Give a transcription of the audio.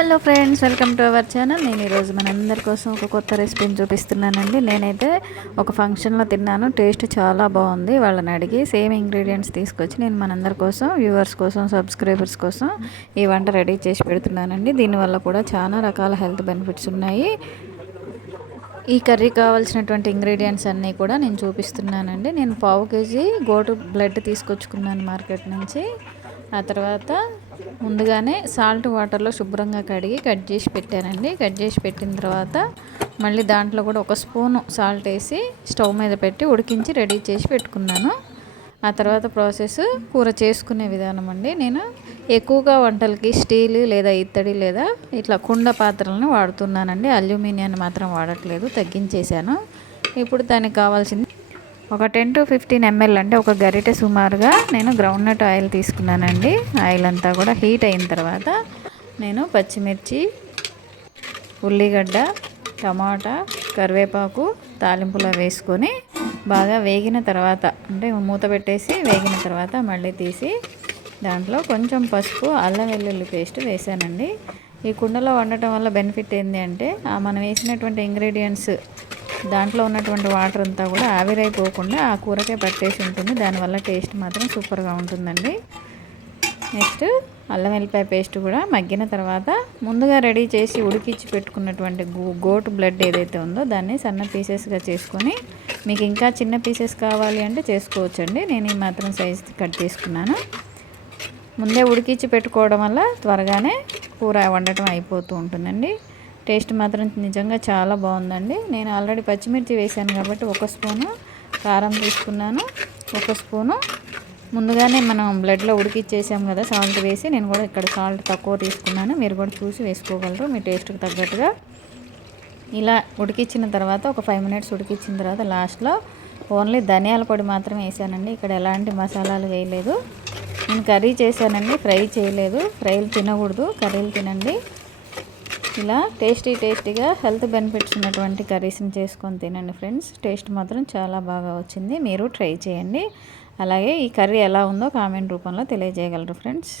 Hello friends, welcome to our channel. నేను ఈరోజు మనందరి కోసం ఒక కొత్త రెసిపీని చూపిస్తున్నానండి. నేనైతే ఒక ఫంక్షన్లో తిన్నాను. టేస్ట్ చాలా బాగుంది. వాళ్ళని అడిగి సేమ్ ఇంగ్రీడియంట్స్ తీసుకొచ్చి నేను మనందరి కోసం, వ్యూవర్స్ కోసం, సబ్స్క్రైబర్స్ కోసం ఈ వంట రెడీ చేసి పెడుతున్నానండి. దీనివల్ల కూడా చాలా రకాల హెల్త్ బెనిఫిట్స్ ఉన్నాయి. ఈ కర్రీ కావాల్సినటువంటి ఇంగ్రీడియంట్స్ అన్నీ కూడా నేను చూపిస్తున్నానండి. నేను 1/2 kg గోటు బ్లడ్ తీసుకొచ్చుకున్నాను మార్కెట్ నుంచి. ఆ తర్వాత ముందుగానే సాల్ట్ వాటర్లో శుభ్రంగా కడిగి కట్ చేసి పెట్టానండి. కట్ చేసి పెట్టిన తర్వాత మళ్ళీ దాంట్లో కూడా 1 స్పూను సాల్ట్ వేసి స్టవ్ మీద పెట్టి ఉడికించి రెడీ చేసి పెట్టుకున్నాను. ఆ తర్వాత ప్రాసెస్ కూర చేసుకునే విధానం అండి. నేను ఎక్కువగా వంటలకి స్టీల్ లేదా ఇత్తడి లేదా ఇట్లా కుండ పాత్రలను వాడుతున్నానండి. అల్యూమినియాన్ని మాత్రం వాడట్లేదు, తగ్గించేశాను. ఇప్పుడు దానికి కావాల్సింది ఒక 10 to 15 ml అంటే ఒక గరిటె సుమారుగా నేను గ్రౌండ్నట్ ఆయిల్ తీసుకున్నానండి. ఆయిల్ అంతా కూడా హీట్ అయిన తర్వాత నేను పచ్చిమిర్చి, ఉల్లిగడ్డ, టమాటా, కరివేపాకు తాలింపులో వేసుకొని బాగా వేగిన తర్వాత అంటే మూత పెట్టేసి వేగిన తర్వాత మళ్ళీ తీసి దాంట్లో కొంచెం పసుపు, అల్లం వెల్లుల్లి పేస్ట్ వేసానండి. ఈ కుండలో వండటం వల్ల బెనిఫిట్ ఏంటి అంటే మనం వేసినటువంటి ఇంగ్రీడియంట్స్ దాంట్లో ఉన్నటువంటి వాటర్ అంతా కూడా ఆవిరైపోకుండా ఆ కూరకే పట్టేసి ఉంటుంది. దానివల్ల టేస్ట్ మాత్రం సూపర్గా ఉంటుందండి. నెక్స్ట్ అల్లం వెల్లిపాయ పేస్ట్ కూడా మగ్గిన తర్వాత ముందుగా రెడీ చేసి ఉడికించి పెట్టుకున్నటువంటి గోటు బ్లడ్ ఏదైతే ఉందో దాన్ని సన్న పీసెస్గా చేసుకొని, మీకు ఇంకా చిన్న పీసెస్ కావాలి అంటే చేసుకోవచ్చండి. నేను ఈ మాత్రం సైజ్ కట్ చేసుకున్నాను. ముందే ఉడికించి పెట్టుకోవడం వల్ల త్వరగానే కూర వండటం అయిపోతూ ఉంటుందండి. టేస్ట్ మాత్రం నిజంగా చాలా బాగుందండి. నేను ఆల్రెడీ పచ్చిమిర్చి వేసాను కాబట్టి 1 స్పూను కారం తీసుకున్నాను. 1 స్పూను ముందుగానే మనం బ్లడ్లో ఉడికిచ్చేసాం కదా సాల్ట్ వేసి, నేను కూడా ఇక్కడ సాల్ట్ తక్కువ తీసుకున్నాను. మీరు కూడా చూసి వేసుకోగలరు మీ టేస్ట్కి తగ్గట్టుగా. ఇలా ఉడికించిన తర్వాత ఒక 5 minutes ఉడికించిన తర్వాత లాస్ట్లో ఓన్లీ ధనియాల పొడి మాత్రమే వేసానండి. ఇక్కడ ఎలాంటి మసాలాలు వేయలేదు. నేను కర్రీ చేశానండి, ఫ్రై చేయలేదు. ఫ్రైలు తినకూడదు, కర్రీలు తినండి. ఇలా టేస్టీగా హెల్త్ బెనిఫిట్స్ ఉన్నటువంటి కర్రీస్ని చేసుకొని తినండి ఫ్రెండ్స్. టేస్ట్ మాత్రం చాలా బాగా వచ్చింది. మీరు ట్రై చేయండి. అలాగే ఈ కర్రీ ఎలా ఉందో కామెంట్ రూపంలో తెలియజేయగలరు ఫ్రెండ్స్.